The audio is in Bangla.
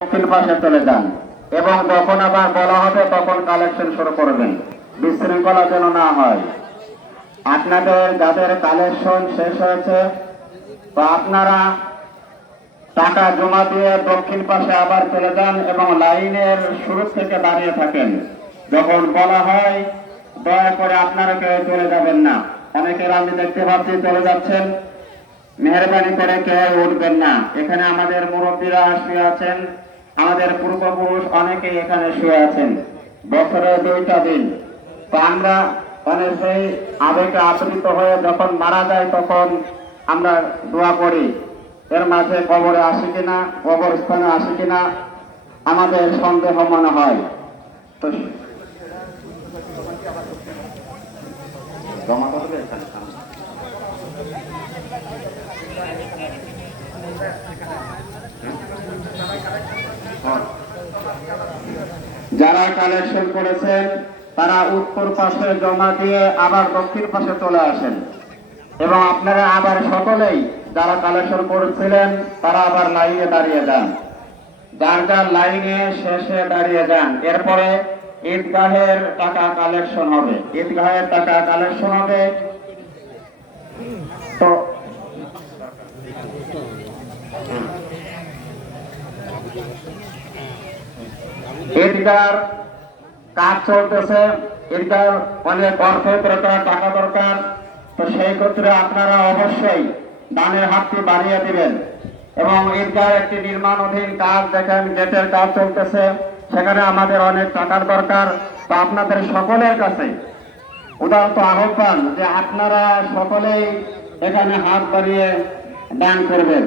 দক্ষিণ পাশে চলে যান এবং যখন আবার বলা হবে তখন কালেকশন শুরু করবেন, বিশৃঙ্খলা যেন না হয়। আপনাদের যাদের কালেকশন শেষ হয়েছে তো আপনারা টাকা জমা দিয়ে দক্ষিণ পাশে আবার চলে যান এবং লাইনের শুরু থেকে দাঁড়িয়ে থাকেন। যখন বলা হয় দয়া করে আপনারা কেউ চলে যাবেন না। অনেকের আমি দেখতে পাচ্ছি চলে যাচ্ছেন, মেহরবানি করে কেউ উঠবেন না। এখানে আমাদের মুরব্বীরা শুয়ে আছেন, আমাদের পূর্বপুরুষ অনেকেই এখানে শুয়ে আছেন। বছরে 2টা দিন তো আমরা অনেকেই আবেগে আপ্লুত হয়ে যখন মারা যায় তখন আমরা দোয়া করি, এর মাঝে কবরে আসি কিনা, কবরস্থানে আসি কিনা আমাদের সন্দেহ মনে হয়। তো জমা করবে যারা কালেকশন করেছেন তারা উত্তর পাশে জমা দিয়ে আবার দক্ষিণ পাশে চলে আসেন এবং আপনারা আবার সকলেই যারা কালেকশন করেছিলেন তারা আবার লাইনে দাঁড়িয়ে যান, যার যার লাইনে শেষে দাঁড়িয়ে যান। এরপরে ঈদগাহের টাকা কালেকশন হবে, ঈদগাহের টাকা কালেকশন হবে। তো ঈদগার কাজ চলতেছে, ঈদগার অনেক অর্থ দরকার, টাকা দরকার। তো সেই ক্ষেত্রে আপনারা অবশ্যই দানের হাতটি বাড়িয়ে দিবেন এবং ঈদগার একটি নির্মাণাধীন কাজ, দেখেন গেটের কাজ চলতেছে, সেখানে আমাদের অনেক টাকার দরকার। তো আপনাদের সকলের কাছে উদাহরণ আহ্বান যে আপনারা সকলেই এখানে হাত বাড়িয়ে দান করবেন।